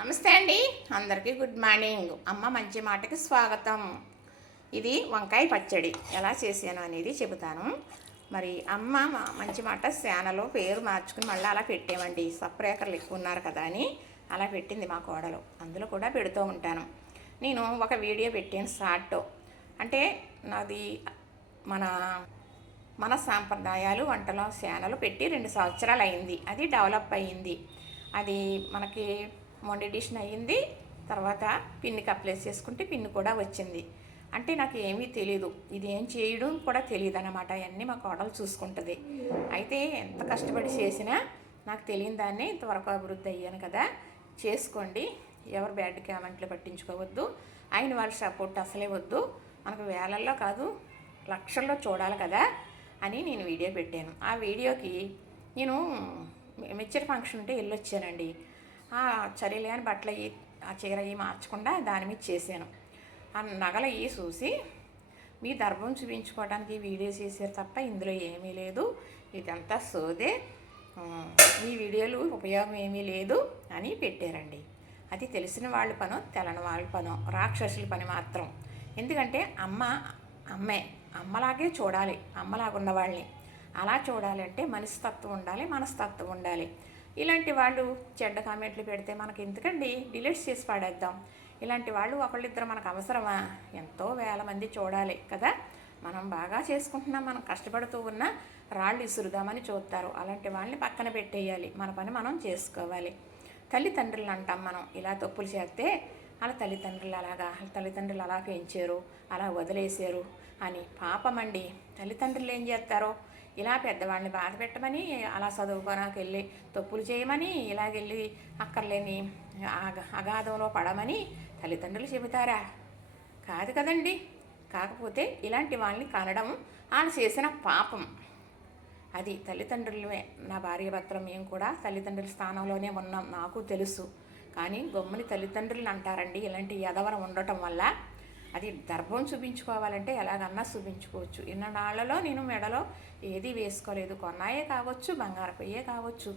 నమస్తే అండి, అందరికీ గుడ్ మార్నింగ్. అమ్మ మంచి మాటకి స్వాగతం. ఇది వంకాయ పచ్చడి ఎలా చేశాను అనేది చెబుతాను. మరి అమ్మ మంచి మాట ఛానల్ పేరు మార్చుకుని మళ్ళీ అలా పెట్టామండి. సబ్స్క్రైబర్లు ఎక్కువ ఉన్నారు కదా అని అలా పెట్టింది మా కోడలు. అందులో కూడా పెడుతూ ఉంటాను. నేను ఒక వీడియో పెట్టాను షార్ట్. అంటే నాది మన మన సాంప్రదాయాలు వంటల ఛానల్ పెట్టి 2 సంవత్సరాలు అయింది. అది డెవలప్ అయ్యింది. అది మనకి మొండిడిషన్ అయ్యింది. తర్వాత పిన్నికి అప్లై చేసుకుంటే పిన్ కూడా వచ్చింది. అంటే నాకు ఏమీ తెలీదు, ఇది ఏం చేయడం కూడా తెలియదు అన్నమాట. అవన్నీ మా కోడలు చూసుకుంటుంది. అయితే ఎంత కష్టపడి చేసినా నాకు తెలియని దాన్ని ఇంతవరకు అభివృద్ధి అయ్యాను కదా. చేసుకోండి, ఎవరు బ్యాడ్ కామెంట్లు పట్టించుకోవద్దు. అయిన వాళ్ళ సపోర్ట్ అసలే వద్దు. మనకు వేలల్లో కాదు లక్షల్లో చూడాలి కదా అని నేను వీడియో పెట్టాను. ఆ వీడియోకి నేను మెచ్చర్ ఫంక్షన్ ఉంటే వెళ్ళొచ్చానండి. ఆ చలిలేని బట్టలు అయ్యి ఆ చీర అయ్యి మార్చకుండా దాని మీద చేశాను. ఆ నగలు అయ్యి చూసి మీ దర్భం చూపించుకోవడానికి వీడియో చేశారు తప్ప ఇందులో ఏమీ లేదు, ఇదంతా సోదే, ఈ వీడియోలు ఉపయోగం ఏమీ లేదు అని పెట్టారండి. అది తెలిసిన వాళ్ళ పనో తెలని వాళ్ళ పనో, రాక్షసుల పని మాత్రం. ఎందుకంటే అమ్మలాగే చూడాలి. అమ్మలాగున్న వాళ్ళని అలా చూడాలంటే మనస్తత్వం ఉండాలి, మనస్తత్వం ఉండాలి. ఇలాంటి వాళ్ళు చెడ్డ కామెంట్లు పెడితే మనకి ఎందుకండి, డిలీట్ చేసి పడేద్దాం. ఇలాంటి వాళ్ళు ఒకళ్ళిద్దరు మనకు అవసరమా? ఎంతో వేల మంది చూడాలి కదా. మనం బాగా చేసుకుంటున్నాం, మనం కష్టపడుతూ ఉన్న రాళ్ళు ఇసురుదామని చూస్తారు. అలాంటి వాళ్ళని పక్కన పెట్టేయాలి. మన పని మనం చేసుకోవాలి. తల్లిదండ్రులు అంటాం మనం, ఇలా తప్పులు చేస్తే వాళ్ళ తల్లిదండ్రులు అలా పెంచారు, అలా వదిలేశారు అని. పాపమండి, తల్లిదండ్రులు ఏం చేస్తారో ఇలా పెద్దవాళ్ళని బాధ పెట్టమని, అలా చదువుకోనాకి వెళ్ళి తప్పులు చేయమని, ఇలాగెళ్ళి అక్కర్లేని అగాధంలో పడమని తల్లిదండ్రులు చెబుతారా? కాదు కదండి. కాకపోతే ఇలాంటి వాళ్ళని కనడం వాళ్ళు చేసిన పాపం. అది తల్లిదండ్రులమే. నా భార్య భర్తలు మేము కూడా తల్లిదండ్రుల స్థానంలోనే ఉన్నాం, నాకు తెలుసు. కానీ గమ్ముని తల్లిదండ్రులు అంటారండి ఇలాంటి యదవరం ఉండటం వల్ల. అది దర్భం చూపించుకోవాలంటే ఎలాగన్నా చూపించుకోవచ్చు. ఇన్నాళ్ళలో నేను మెడలో ఏది వేసుకోలేదు. కొన్నాయే కావచ్చు, బంగారపయ్యే కావచ్చు,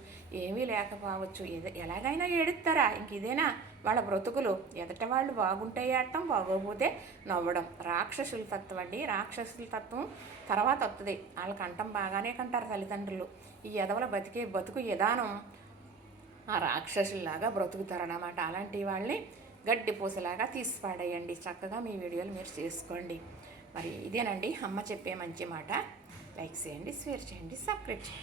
ఏమీ లేకపోవచ్చు. ఎలాగైనా ఏడుస్తారా? ఇంక ఇదేనా వాళ్ళ బ్రతుకులు? ఎదట వాళ్ళు బాగుంటే ఏడటం, బాగోపోతే నవ్వడం. రాక్షసుల తత్వం అండి. రాక్షసుల తత్వం తర్వాత వస్తుంది. వాళ్ళ కంఠం బాగానే కంటారు తల్లిదండ్రులు. ఈ ఎదవల బతుకు విధానం ఆ రాక్షసుల్లాగా బ్రతుకుతారన్నమాట. అలాంటి వాళ్ళని గడ్డి పూసలాగా తీసి పాడేయండి. చక్కగా మీ వీడియోలు మీరు చేసుకోండి. మరి ఇదేనండి అమ్మ చెప్పే మంచి మాట. లైక్ చేయండి, షేర్ చేయండి, సబ్స్క్రైబ్ చేయండి.